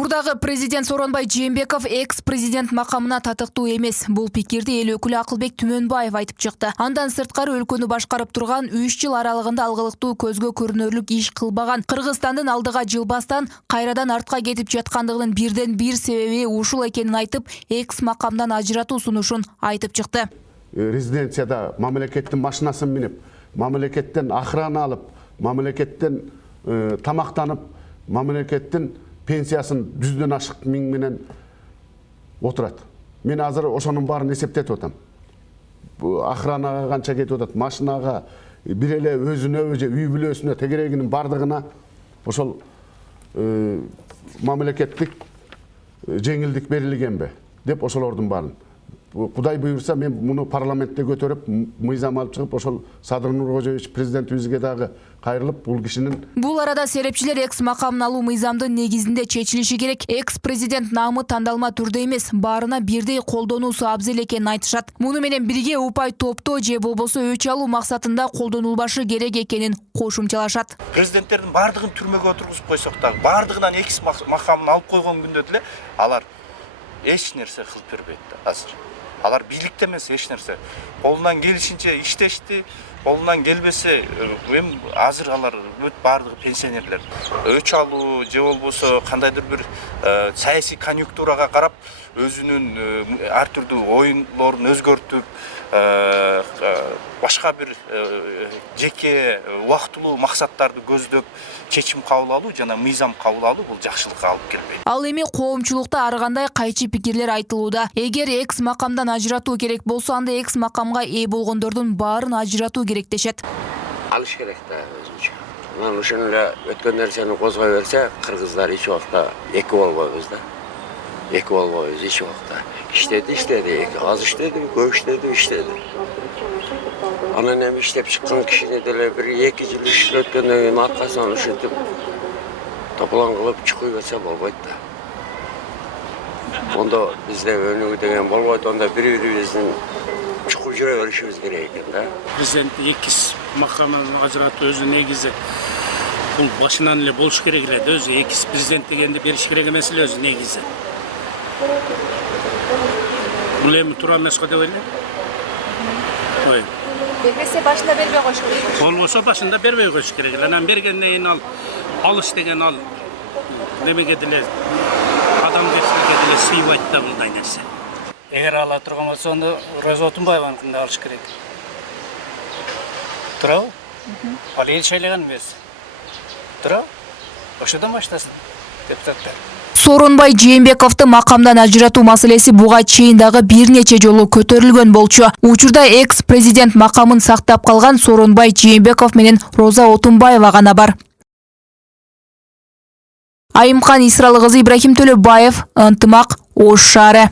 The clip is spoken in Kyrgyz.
Мурдагы президент Сооронбай Жээнбеков экс-президент макамына татыктуу эмес. Бул пикирди эл өкүлү Акылбек Түмөнбаев айтып чыкты. Андан сырткары өлкөнү башкарып турган 3 жыл аралыгында алгылыктуу көзгө көрүнөрлүк иш кылбаган. Кыргызстандын алдыга жылбастан кайрадан артка кетип жаткандыгынын бирден бир себеби ушул экенин айтып, экс-макамдан ажыратуу сунушун айтып чыкты. Резиденцияда мамлекеттин машинасын минип, мамлекеттен охрана алып, мамлекеттен тамактанып, мамлекеттин пенсиясын 100дөн ашык миң менен отурат. Мен азыр ошонун баарын эсептетип атам. Охранага канча кетип атат, машинага, бир эле өзүнө, үй бүлөсүнө, тегерегинин бардыгына ошол мамлекеттик жеңилдик берилгенби деп ошолордун баарын. Кудай буйрса мен муну парламентте көтөрүп, мыйзам алып чыгып, ошол Садыр Нуркожоевич президентибизге дагы кайрылып, бул кишинин Бул арада серепчилер экс-макамын алуу мыйзамдын негизинде чечилиши керек. Экс-президент наамы тандалма түрдө эмес, баарына бирдей колдонуусу абзел экенин айтышат. Муну менен бирге упай топтоо же болбосо өч алуу максатында колдонулбашы керек экенин кошумчалашат. Президенттердин бардыгын түрмөгө отургузуп койсок дагы, бардыгынан экс-макамын алып койгон күндө деле алар эч нерсе кылып бербейт азыр. Алар бийликте эмес эч нерсе. Колунан келишинче иштешти, колунан келбесе, азыр алар бардыгы пенсионерлер. Өч алуу же болбосо кандайдыр бир саясий конъюнктурага карап өзүнүн ар түрдүү оюнлорун өзгөртүп, башка бир жеке убактылуу максаттарды көздөп чечим кабыл алуу жана мыйзам кабыл алуу бул жакшылыкка алып келбейт. Ал эми коомчулукта ар кандай кайчы пикирлер айтылууда. Эгер экс-макамдан ажыратуу керек болсо, анда экс-макамга ээ болгондордун баарын ажыратуу керек дешет. Алыш керек да өзүнчө. Мен ошон эле өткөн нерсени козгой берсе, кыргыздар эч убакта эки болбойбуз да. Эки болбойбуз эч убакта. Иштеди, аз иштеди, көп иштеди. Анан эми иштеп чыккан кишини деле бир 2 жыл иштеткөндөн кийин аркасынан ушинтип топлан кылып чукуй берсе болбойт да. Ондо бизде өнүгүү деген болбойт, ондо бири-бирибиздин чукуп жүрө беришибиз керек экен да. Президент экс-макамын ажыратуу өзү негизи бул башынан эле болуш керек эле. Өзү экс-президент дегенди бериш керек эмес эле өзү негизи. Бул эми туура эмес го деп ойлойм. Ой. Бербесе башында бербей коюш керек. Болбосо башында бербей коюш керек эле. Анан бергенден кийин ал алыш деген ал немеге деле адамгерчиликке деле сыйбайт да мындай нерсе. Эгер ала турган болсо, анда Роза Отунбаеваны алыш керек. Туурабы? Ал эл шайлаган эмес. Туурабы? Ошодон баштасын депутаттар. Сооронбай Жээнбековду макамдан ажыратуу маселеси буга чейин дагы бир нече жолу көтөрүлгөн болчу. Учурда экс-президент макамын сактап калган Сооронбай Жээнбеков менен Роза Отунбаева гана бар. Айымкан Исралы кызы, Ибрахим Төлөбаев, Ынтымак, Ош шаары.